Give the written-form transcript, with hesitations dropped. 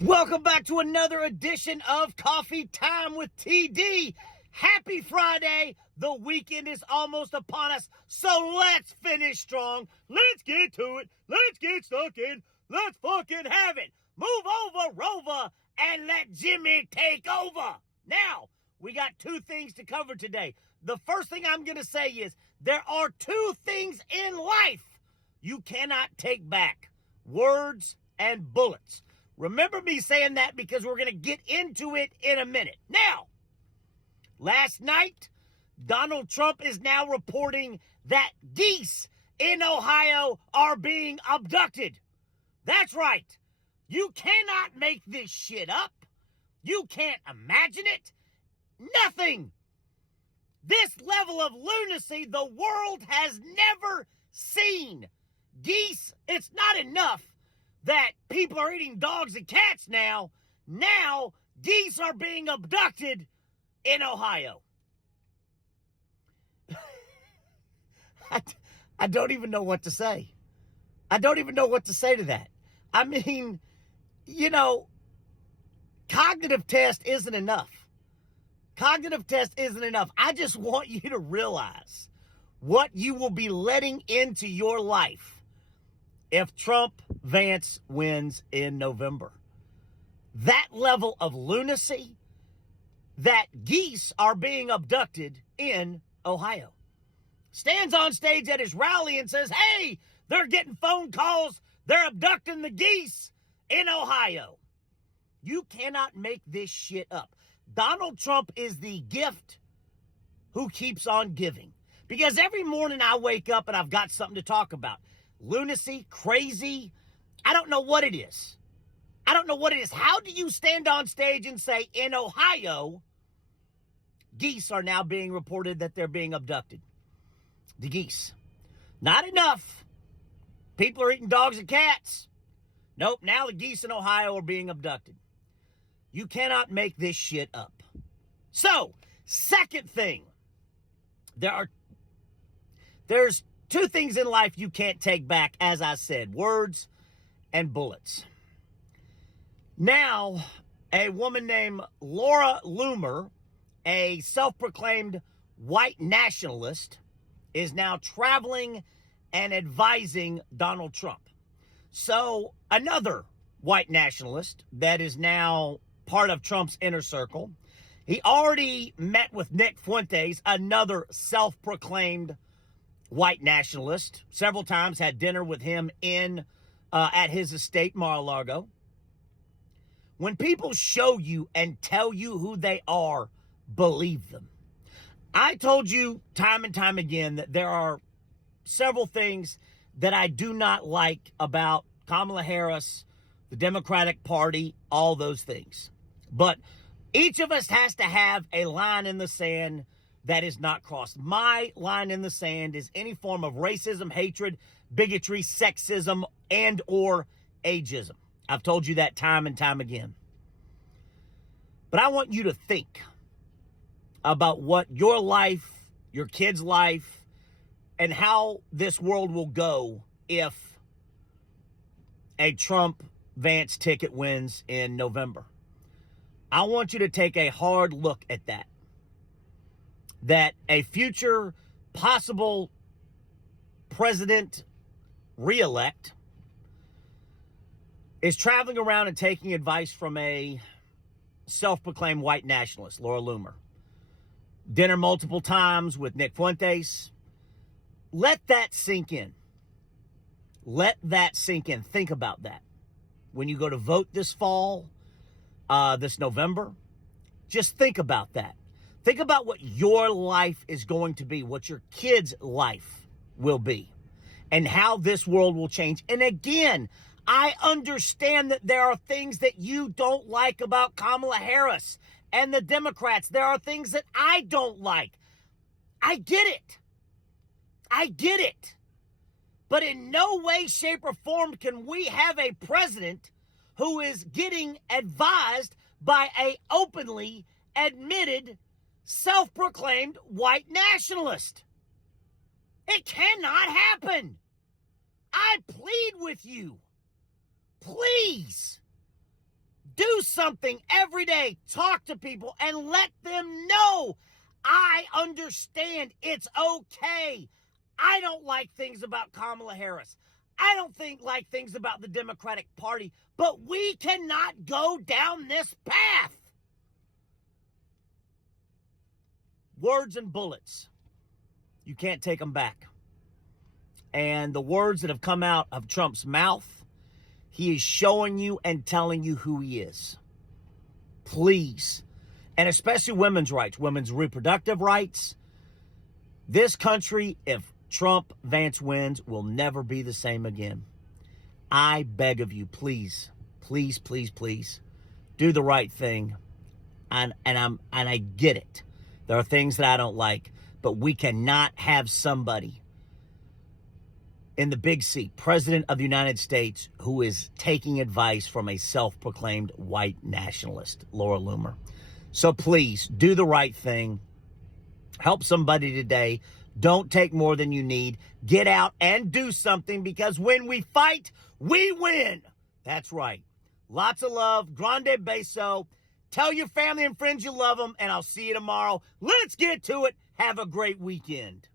Welcome back to another edition of Coffee Time with TD. Happy Friday. The weekend is almost upon us, so let's finish strong. Let's get to it. Let's get stuck in. Let's fucking have it. Move over, Rover, and let Jimmy take over. Now, we got two things to cover today. The first thing I'm going to say is there are two things in life you cannot take back: words and bullets. Remember me saying that because we're going to get into it in a minute. Now, last night, Donald Trump is now reporting that geese in Ohio are being abducted. That's right. You cannot make this shit up. You can't imagine it. Nothing. This level of lunacy the world has never seen. Geese, it's not enough that people are eating dogs and cats now. Now, geese are being abducted in Ohio. I don't even know what to say. I don't even know what to say to that. I mean, cognitive test isn't enough. Cognitive test isn't enough. I just want you to realize what you will be letting into your life if Trump Vance wins in November. That level of lunacy, that geese are being abducted in Ohio. Stands on stage at his rally and says, hey, they're getting phone calls. They're abducting the geese in Ohio. You cannot make this shit up. Donald Trump is the gift who keeps on giving. Because every morning I wake up and I've got something to talk about. Lunacy, crazy. I don't know what it is. I don't know what it is. How do you stand on stage and say, in Ohio, geese are now being reported that they're being abducted? The geese. Not enough. People are eating dogs and cats. Nope, now the geese in Ohio are being abducted. You cannot make this shit up. So, second thing. There's two things in life you can't take back, as I said: words and bullets. Now, a woman named Laura Loomer, a self-proclaimed white nationalist, is now traveling and advising Donald Trump. So, another white nationalist that is now part of Trump's inner circle. He already met with Nick Fuentes, another self-proclaimed white nationalist, several times, had dinner with him at his estate, Mar-a-Lago. When people show you and tell you who they are, believe them. I told you time and time again that there are several things that I do not like about Kamala Harris, the Democratic Party, all those things. But each of us has to have a line in the sand that is not crossed. My line in the sand is any form of racism, hatred, bigotry, sexism, and or ageism. I've told you that time and time again. But I want you to think about what your life, your kid's life, and how this world will go if a Trump-Vance ticket wins in November. I want you to take a hard look at that. That a future possible president re-elect is traveling around and taking advice from a self-proclaimed white nationalist, Laura Loomer. Dinner multiple times with Nick Fuentes. Let that sink in. Let that sink in. Think about that. When you go to vote this fall, this November, just think about that. Think about what your life is going to be, what your kid's life will be, and how this world will change. And again, I understand that there are things that you don't like about Kamala Harris and the Democrats. There are things that I don't like. I get it. I get it. But in no way, shape, or form can we have a president who is getting advised by a openly admitted, self-proclaimed white nationalist. It cannot happen. I plead with you. Please Do something every day. Talk to people and let them know, I understand. It's okay. I don't like things about Kamala Harris. I don't like things about the Democratic Party, but we cannot go down this path. Words and bullets. You can't take them back. And the words that have come out of Trump's mouth, he is showing you and telling you who he is. Please. And especially women's rights, women's reproductive rights. This country, if Trump, Vance wins, will never be the same again. I beg of you, please, please, please, please, do the right thing. And I get it. There are things that I don't like, but we cannot have somebody in the big seat, President of the United States, who is taking advice from a self-proclaimed white nationalist, Laura Loomer. So please, do the right thing. Help somebody today. Don't take more than you need. Get out and do something, because when we fight, we win. That's right. Lots of love. Grande beso. Tell your family and friends you love them, and I'll see you tomorrow. Let's get to it. Have a great weekend.